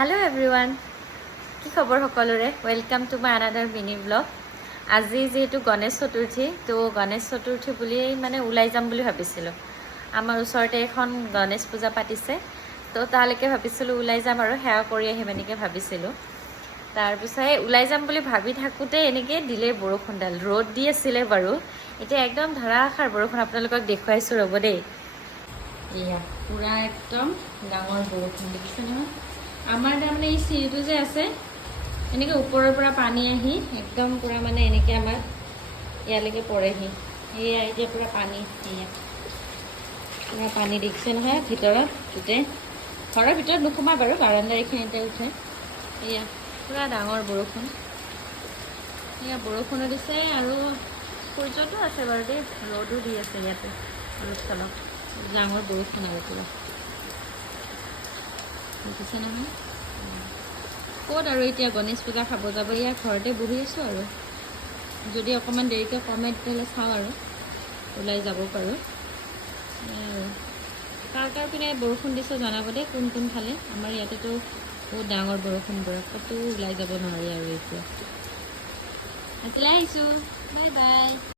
Hello everyone. কি খবৰ সকলোৰে? Welcome to my another mini vlog. আজি যেহেতু গণেশ চতুৰ্থী তো গণেশ চতুৰ্থী বুলি মানে ওলাই যাম বুলি ভাবিছিলোঁ। আমাৰ ওচৰতে এখন গণেশ পূজা পাতিছে তো তালৈকে ভাবিছিলোঁ ওলাই যাম আৰু সেৱা কৰি আহিম এনেকৈ ভাবিছিলোঁ। তাৰপিছত ওলাই যাম বুলি ভাবি থাকোঁতে এনেকৈ দিলে বৰষুণডাল ৰ'দ দি আছিলে বাৰু। এতিয়া একদম ধাৰাসাৰ বৰষুণ আপোনালোকক দেখুৱাইছোঁ ৰ'ব দেই। এয়া পুৰা একদম ডাঙৰ বৰষুণ দেখিছে নহয়। আমাৰ তাৰমানে এই চিৰিটো যে আছে এনেকৈ ওপৰৰ পৰা পানী আহি একদম পুৰা মানে এনেকৈ আমাৰ ইয়ালৈকে পৰেহি। এয়া এতিয়া পুৰা পানী, এয়া পুৰা পানী দেখিছে নহয় ভিতৰত গোটেই। ঘৰৰ ভিতৰত নোসোমাই বাৰু, বাৰাণ্ডাৰ এইখিনিতে উঠে। এয়া পুৰা ডাঙৰ বৰষুণ, এয়া বৰষুণো দিছে আৰু সূৰ্যটো আছে বাৰু দেই, ৰ'দো দি আছে ইয়াতে অলপ চলপ। ডাঙৰ বৰষুণ আৰু পুৰা দেখিছে নহয়। ক'ত আৰু এতিয়া গণেশ পূজা খাব যাব, ইয়াৰ ঘৰতে বহি আছোঁ আৰু যদি অকণমান দেৰিকৈ কমে তেতিয়াহ'লে চাওঁ আৰু ওলাই যাব পাৰোঁ। আৰু কাৰ পিনে বৰষুণ দিছে জনাব দেই, কোন কোন ফালে। আমাৰ ইয়াতেতো বহুত ডাঙৰ বৰষুণ, ক'তো ওলাই যাব নোৱাৰি আৰু এতিয়া। আজিলৈ আহিছোঁ, বাই বাই।